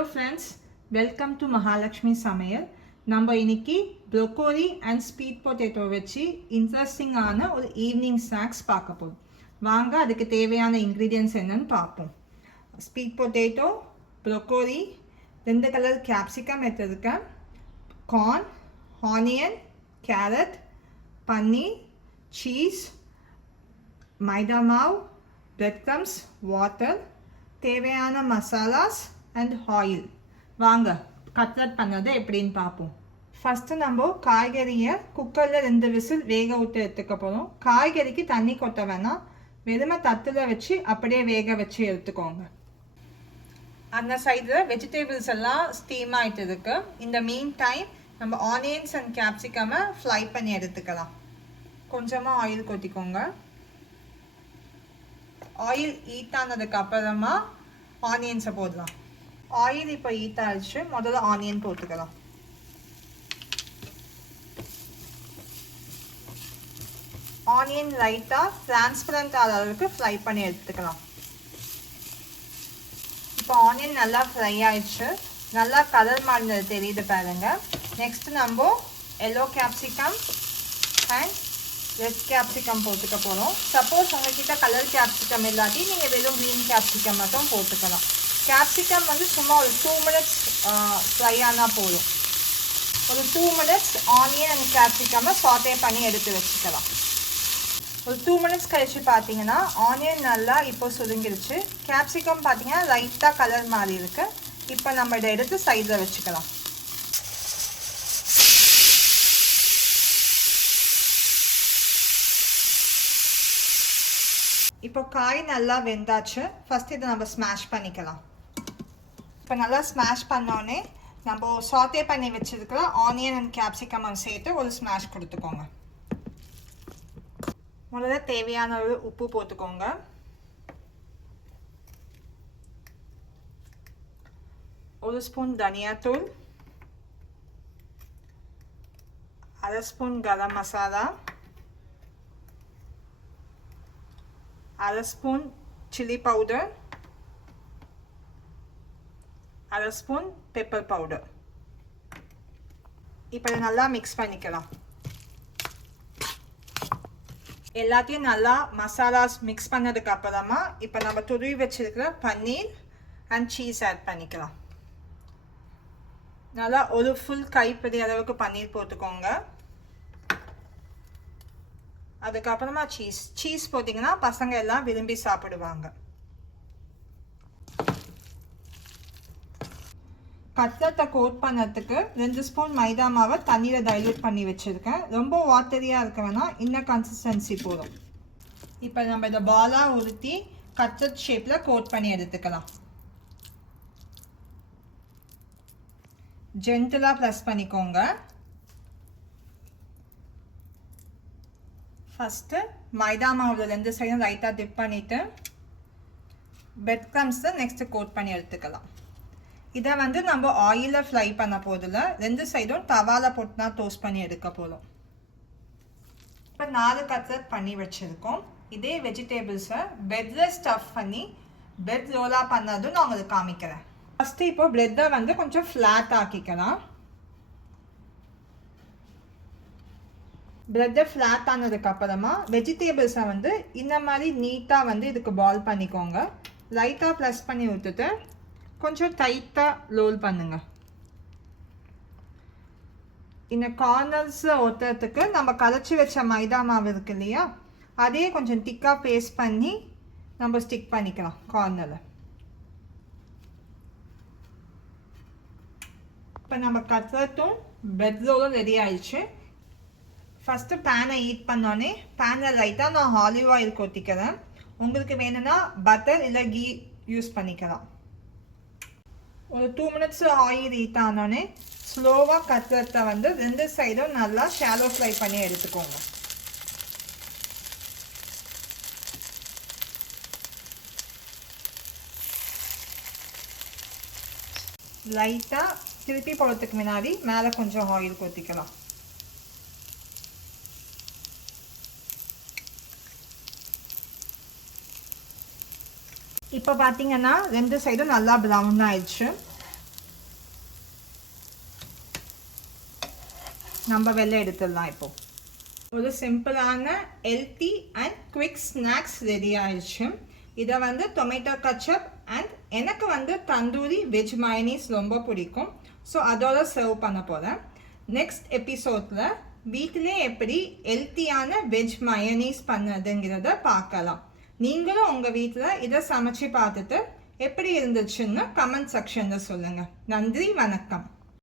Hello friends, welcome to Mahalakshmi Samayal. நம்ம இன்னைக்கு broccoli and sweet potato வச்சு இன்ட்ரெஸ்டிங்கான ஒரு ஈவினிங் ஸ்நாக்ஸ் பார்க்க போகிறோம். வாங்க அதுக்கு தேவையான இன்க்ரீடியன்ட்ஸ் என்னன்னு பார்ப்போம். Sweet potato, broccoli, 2 colour capsicum எடுத்துருக்கேன், கார்ன், ஆனியன், கேரட், பன்னீர், சீஸ், மைதா மாவு, பிரெட் க்ரம்ஸ், வாட்டர், தேவையான மசாலாஸ் அண்ட் ஆயில். வாங்க கட்லட் பண்ணது எப்படின்னு பார்ப்போம். ஃபஸ்ட்டு நம்ம காய்கறியை குக்கரில் 2 விசில் வேக விட்டு எடுத்துக்க போகிறோம். காய்கறிக்கு தண்ணி கொட்ட வேணாம், வெறுமை தத்தில் வச்சு அப்படியே வேக வச்சு எடுத்துக்கோங்க. அந்த சைடில் வெஜிடபிள்ஸ் எல்லாம் ஸ்டீம் ஆகிட்டு இருக்கு. இந்த மீன் டைம் நம்ம ஆனியன்ஸ் அண்ட் கேப்சிகமை ஃப்ரை பண்ணி எடுத்துக்கலாம். கொஞ்சமாக ஆயில் கொட்டிக்கோங்க. ஆயில் ஹீட் ஆனதுக்கு அப்புறமா ஆனியன்ஸை போடலாம். ஆயில் இப்போ ஹீட் ஆயிடுச்சு, முதல்ல ஆனியன் போட்டுக்கலாம். ஆனியன் லைட்டாக டிரான்ஸ்பரண்ட் ஆகிற அளவுக்கு ஃப்ரை பண்ணி எடுத்துக்கலாம். இப்போ ஆனியன் நல்லா ஃப்ரை ஆயிடுச்சு, நல்லா கலர் மாறினது தெரியுது பாருங்க. நெக்ஸ்ட் நம்ம yellow capsicum and red capsicum போட்டுக்க போகிறோம். சப்போஸ் உங்ககிட்ட கலர் கேப்சிகம் இல்லாட்டி நீங்கள் வெறும் க்ரீன் கேப்சிகம் மட்டும் போட்டுக்கலாம். கேப்சிகம் சும்மா ஒரு 2 மினிட்ஸ் ஃப்ரை ஆனால் போதும். ஒரு 2 மினிட்ஸ் ஆனியன் அண்ட் கேப்சிகமை சாட்டே பண்ணி எடுத்து வச்சுக்கலாம். ஒரு 2 மினிட்ஸ் கழிச்சு பார்த்தீங்கன்னா ஆனியன் நல்லா இப்போ சுருங்கிடுச்சு. கேப்சிகம் பார்த்தீங்கன்னா லைட்டாக கலர் மாறி இருக்கு. இப்போ நம்ம இதை எடுத்து சைடில் வச்சுக்கலாம். இப்போ காய் நல்லா வெந்தாச்சு. ஃபஸ்ட் இதை நம்ம ஸ்மாஷ் பண்ணிக்கலாம். இப்போ நல்லா ஸ்மாஷ் பண்ணோடனே நம்ம சாட்டே பண்ணி வச்சிருக்கிற ஆனியன் அண்ட் கேப்சிகம் சேர்த்து ஒரு ஸ்மாஷ் கொடுத்துக்கோங்க. முதல்ல தேவையான ஒரு உப்பு போட்டுக்கோங்க. ஒரு ஸ்பூன் தனியாத்தூள், 1/2 spoon garam masala, 1/2 spoon chilli powder, 1/2 spoon pepper powder. இப்போ நல்லா மிக்ஸ் பண்ணிக்கலாம். எல்லாத்தையும் நல்லா மசாலாஸ் மிக்ஸ் பண்ணதுக்கு அப்புறமா இப்போ நம்ம துருவி வச்சிருக்கிற பன்னீர் அண்ட் சீஸ் ஆட் பண்ணிக்கலாம். நல்லா ஒரு ஃபுல் கைப்பிடி அளவுக்கு பன்னீர் போட்டுக்கோங்க. அதுக்கப்புறமா சீஸ் போட்டிங்கன்னா பசங்க எல்லாம் விரும்பி சாப்பிடுவாங்க. கட்லட்டை கோட் பண்ணதுக்கு 2 ஸ்பூன் மைதா மாவை தண்ணியில் டைல்யூட் பண்ணி வச்சுருக்கேன். ரொம்ப வாட்டரியாக இருக்க வேணாம், இன்னும் கன்சிஸ்டன்சி போதும். இப்போ நம்ம இதை பாலாக உருட்டி கட்லட் ஷேப்பில் கோட் பண்ணி எடுத்துக்கலாம். ஜென்டலாக ப்ரெஸ் பண்ணிக்கோங்க. ஃபஸ்ட்டு மைதா மாவில் 2 சைடும் லைட்டாக டிப் பண்ணிவிட்டு பிரெட் க்ரம்ஸை நெக்ஸ்ட்டு கோட் பண்ணி எடுத்துக்கலாம். இதை நம்ம ஆயிலில் ஃப்ரை பண்ண போதில் 2 சைடும் தவாவில் போட்டுனா டோஸ்ட் பண்ணி எடுக்க போதும். இப்போ 4 கட்லட் பண்ணி வச்சுருக்கோம். இதே வெஜிடபிள்ஸை பிரெட்டில் ஸ்டஃப் பண்ணி பிரெட் ரோலாக பண்ணதும் நான் உங்களுக்கு காமிக்கிறேன். ஃபஸ்ட்டு இப்போ பிரெட்டை கொஞ்சம் ஃப்ளாட் ஆக்கிக்கலாம். பிரெட்டை ஃப்ளாட் ஆனதுக்கப்புறமா வெஜிடபிள்ஸை இந்த மாதிரி நீட்டாக இதுக்கு பால் பண்ணிக்கோங்க. லைட்டாக ப்ரெஸ் பண்ணி விட்டுட்டு கொஞ்சம் டைட்டாக ரோல் பண்ணுங்க. இந்த கார்னர்ஸை ஒட்டுறதுக்கு நம்ம கரைச்சி வச்ச மைதா மாவு இருக்கு இல்லையா, அதே கொஞ்சம் திக்காக பேஸ்ட் பண்ணி நம்ம ஸ்டிக் பண்ணிக்கலாம் கார்னரில். இப்போ நம்ம கட்லட்டும் பிரெட் ரோலும் ரெடி ஆயிடுச்சு. ஃபஸ்ட்டு பேனை ஹீட் பண்ணோன்னே பேனில் லைட்டாக நான் ஆலிவ் ஆயில் கொட்டிக்கிறேன். உங்களுக்கு வேணும்னா பட்டர் இல்லை கீ யூஸ் பண்ணிக்கலாம். ஒரு 2 மினிட்ஸ் ஆயில் ஹீட் ஆனோடனே ஸ்லோவாக கட்லட்டை 2 சைடும் நல்லா ஷாலோ ஃப்ரை பண்ணி எடுத்துக்கோங்க. லைட்டாக திருப்பி போடுறதுக்கு முன்னாடி மேலே கொஞ்சம் ஆயில் கொத்திக்கலாம். இப்போ பார்த்தீங்கன்னா 2 சைடும் நல்லா ப்ரௌன் ஆயிடுச்சு. நம்ம வெளில எடுத்துடலாம். இப்போ ஒரு சிம்பிளான healthy and quick snacks ready ஆயிடுச்சு. இதை வந்து டொமேட்டோ கச்சப் அண்ட் எனக்கு வந்து தந்தூரி வெஜ் மயனீஸ் ரொம்ப பிடிக்கும். ஸோ அதோட சர்வ் பண்ண போகிறேன். நெக்ஸ்ட் எபிசோடில் வீட்டிலே எப்படி ஹெல்த்தியான வெஜ் மயனீஸ் பண்ணுறதுங்கிறத பார்க்கலாம். நீங்களும் உங்கள் வீட்டில் இதை சமைச்சு பார்த்துட்டு எப்படி இருந்துச்சுன்னு கமெண்ட் செக்ஷனில் சொல்லுங்கள். நன்றி, வணக்கம்.